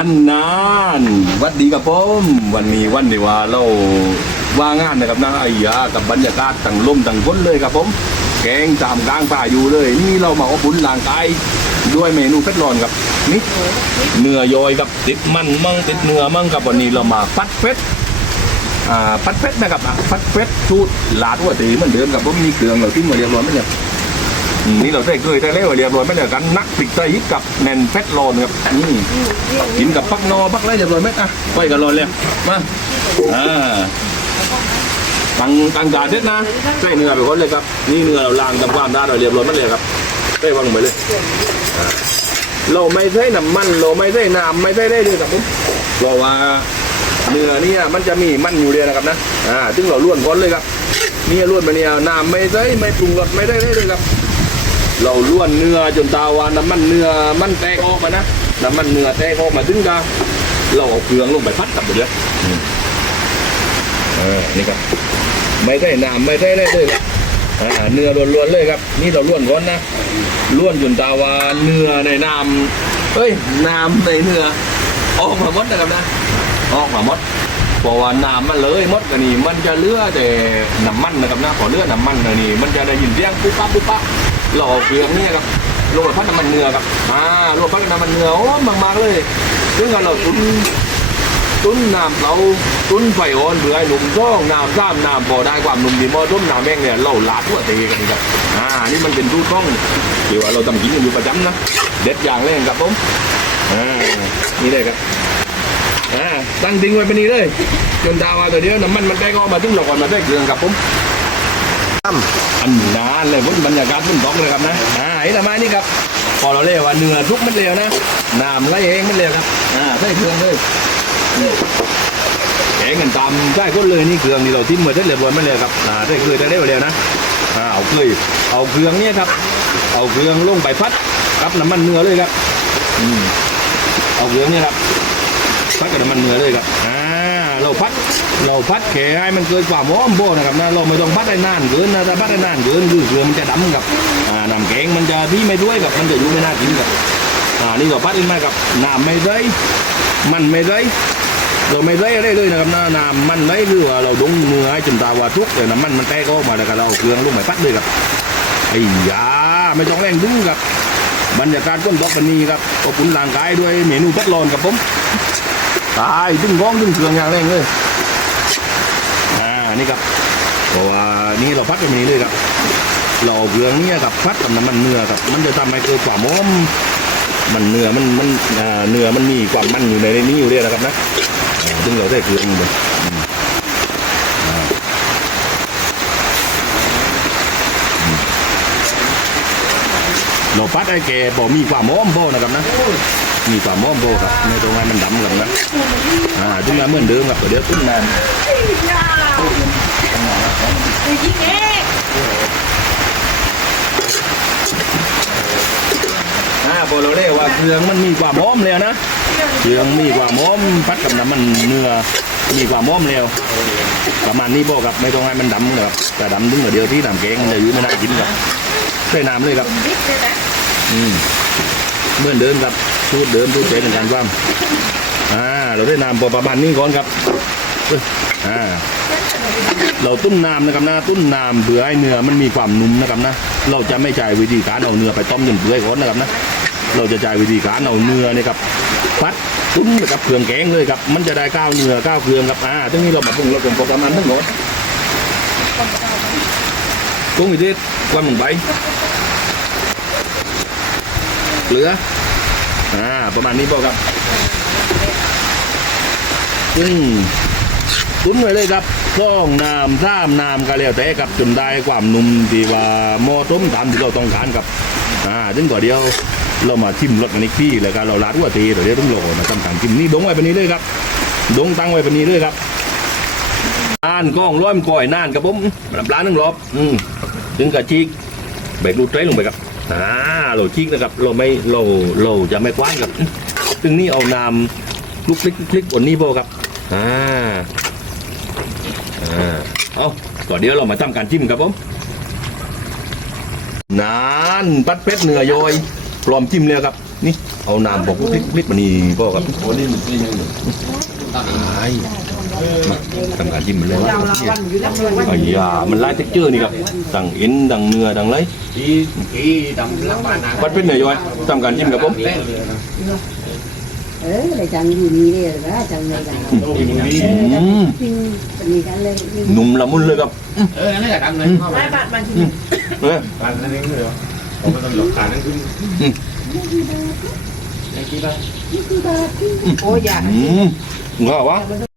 อันนานวัดดีกับผมวันนี้วันนี้ว่าเราว่างานนะครับนะไอ้ยากับบรรยากาศต่างลมต่างฝนเลยครับผม แกงตามกลางป่าอยู่เลย นี่เรามาอบอุ่นร่างกายด้วยเมนูเพชรร้อนครับนี่เนื้อยอยกับติดมันมั่งติดเนื้อมั่งกับวันนี้เรามาปัดเพชรอ่าปัดเพชรนะครับอะปัดเพชรชูดลาดหัวตีเหมือนเดิมกับผมมีเครื่องเราทิ้งมาเรียบร้อยไหมเนี่ย นี่เราได้เคยได้แล้วเรียบร้อยไม่เหลยกันนักปิดใจกับแนนเพชรโลนครับนี่กินกับพักนอพักไรเรียบร้อยไหมอะไปกันเลยเลยมาอ่าตังตังกาเด็ดนะใส่เนื้อไปคนเลยครับ นี่เนื้อเราล้างทำความได้เราเรียบร้อยไม่เลยครับใส่วางลงไปเลยเราไม่ใส่น้ำมันเราไม่ใส่น้ำไม่ใส่ได้เลยครับผมเพราะว่าเนื้อเนี่ยมันจะมีมันอยู่เดียนะครับนะอ่าซึ่งเราล้วนก้อนเลยครับ เนี่ยล้วนมาเนี่ยน้ำไม่ใส่ไม่ปรุงรสไม่ได้เลยครับ เราล้วนเนื้อจนตาวาน้ำมันเนื้อมันแตกออกมานะน้ำมันเนื้อแตกออกมาถึงกาเราเอาเครื่องลงไปพัดกับเดี๋ยอืมเออนี่ครับไม่ได้น้ำไม่ได้เลยเลยครับอ่าเนื้อล้วนๆเลยครับ นี่เราล้วนก่อนนะล้วนจนตาวาเนื้อในน้ำเฮ้ยน้ำในเนื้อออกมาหมดนะครับนะออกมาหมด เพราะว่าน้ำมันเลยหมดกันนี่มันจะเลือแต่น้ำมันนะครับนะพอเลือน้ำมันนะนี่มันจะได้ยินเสียงปุ๊บปั๊บปุ๊บปั๊บหล่อเกลืองนี่ครับโรยพัดน้ำมันเนื้อครับอ่าโรยพัดน้ำมันเนื้อโอ้มากๆเลยซึ่งเราตุ้นตุ้นน้ำเราตุ้นไฟอ่อนเบื่อหนุ่มซ่องน้ำซ้ำน้ำพอได้ความหนุ่มดีมอต้มน้ำแม่งเนี่ยเราลาดทั่วตีกันครับอ่านี่มันเป็นรูต้องที่ว่าเราทำกินกันอยู่ประจำนะเด็ดอย่างเลยครับผมอ่านี่เลยครับ อ่าตั้งทิ้งไว้ปนี้เลยจนดาวมาตัวเดียวน้ำมันมันได้ก็มาถึงเราก่อนมาได้เกลืองครับผมอันนานเลยบนบรรยากาศบนท้องเลยครับนะอ่าไอ้ละไม้นี่ครับพอเราเรียกว่าเนื้อทุกมันเร็วนะน้ำไหลเองมันเร็วครับอ่าใส่เครื่องเลยนี่แกงกันตามใช่ก้นเลยนี่เครื่องนี่เราทิ้มมาได้เรียบร้อยมันเร็วครับอ่าได้เคยได้เร็วเร็วนะอ่าเอาเคยเอาเครื่องเนี่ยครับ เอาเครื่องลงไปพัดกับน้ำมันเนื้อเลยครับอืมเอาเครื่องเนี่ยครับ พัดกับน้ำมันเนื้อเลยครับอ่าเราพัดเราพัดแค่ให้มันเกิดความหอมโบนะครับนะเราไม่ต้องพัดได้นานเกินนะถ้าพัดได้นานเกินคือเกลือมันจะดำกับอ่าน้ำแกงมันจะที่ไม่ด้วยกับมันจะอยู่ไม่น่ากินกับอ่านี่เราพัดขึ้นมากับน้ำไม่ได้มันไม่ได้เราไม่ได้อะไรเลยนะครับนะน้ำมันไม่หรือว่าเราดงเนื้อให้จนตาว่าทุกแต่น้ำมันมันแตกออกมาแล้วก็เราเอาเครื่องลงไปพัดเลยครับไอ้ยาไม่ต้องแรงดึงครับบรรยากาศก้นดอกกันนี้ครับขอบอุ่นร่างกายด้วยเมนูพัดร้อนครับผม ตายดึงง้องดึงเถืองอย่างแรงเลยอ่านี่ครับเพราะว่านี่เราพัดไปนแบบนี้เลยครับเราเถืองเนี่ยกับพัดกับน้ำมันเนื้อครับ มันจะทำให้เกิดความหอมมันเนื้อมันมันอ่าเนื้อมันมีความมันอยู่ในนี้อยู่ด้อยนะครับนะซึ่งเราได้เครื่องเลยอืมอ่าอืม เราพัดให้แกบอกมีความหอมโบนะครับนะ มีความหอมโบครับในตรงนั้นมันดำกันนะอ่าถึงมาเหมือนเดิมครับเดี๋ยวตุ้นนานอ่าพอเราเรียกว่าเครื่องมันมีความหอมแล้วนะเครื่องมีความหอมพัดกับน้ำมันเนื้อมีความหอมแล้วประมาณนี้บอกครับไม่ต้องให้มันดำเลยครับแต่ดำถึงเดียวที่น้ำแกงมันจะอยู่ไม่ได้กินครับ ใส่น้ำเลยครับอืมเหมือนเดิมครับสูตรเดิมสูตรเจ๊ในการว่ำอ่า เราได้น้ำพอประมาณนี้ก่อนครับเอ้ยอ่า เราตุ้นน้ำนะครับนะตุ้นน้ำเพื่อให้เนื้อมันมีความนุ่มนะครับนะ เราจะไม่ใช้วิธีการเอาเนื้อไปต้มจนเปื่อยก่อนนะครับนะ เราจะใช้วิธีการเอาเนื้อเนี่ยครับพัดตุ้นกับเครื่องแกงเลยครับ มันจะได้ก้าวเนื้อก้าวเครื่องครับอ่าตรงนี้เรามาปรุงเราปรุงประมาณทั้งหมดปรุงอี กทีความลงไปเหลือ อ่า ประมาณนี้พอครับอืมตุ้นไว้เลยครับซ่องน้ำซ้ำน้ำก็แล้วแต่ครับจนได้ความนุ่มที่ว่าหม้อต้มตามที่เราต้องการครับ อ่าถึงกว่าเดียวเรามาชิมรสกันอีกที่แล้วก็เราลาดหัวตีเดี๋ยวเดี๋ยวต้องโหลนะทำการชิมนี่ดงไว้ปนนี้เลยครับ ดงตั้งไว้ปนนี้เลยครับน่านกล้องร้อยมนก่อยน่านครับผมลำปลาหนึ่งรอบ อืม ถึงกับชีกเบรกรูดเทรลงไปครับอ่าเราชีกนะครับ เราไม่เราเราจะไม่คว้านครับถึงนี่เอาน้ำลูกคลิกคลิกบนนี้โบครับอ่าอ่าเอาก่อนเดี๋ยวเรามาทำการจิ้มครับผมนานปัดเป็ดเนื้อโยอยพร้อมจิ้มเลยครับ นี่เอาน้ำบอกพลิกพลิกมานี่ก็ครับโอ้นี่มันเป็นยังไง ไอ้มาทำการจิ้มมันเลยเราละวันอยู่แล้ววันไอ้ยามันไล่เท็กเจอร์นี่ครับดังเอ็นดังเนื้อดังไรที่ที่ดำลังบ้านนะวัดเป็นไหนย้อยทำการจิ้มกับผมเล่นเลยนะเออเลยจังอยู่นี่เลยนะจังเลยจังโอ้ยมึงดีอืมจริงมีกันเลยนุ่มละมุนเลยครับเออนั่นแหละดำเลยเข้าไปไม่บ้านบ้านที่เออการนั่นเองเลยผมไม่ต้องหลบการนั่นขึ้น ยังคิดได้โอ้ยอยาก อืมงาวะ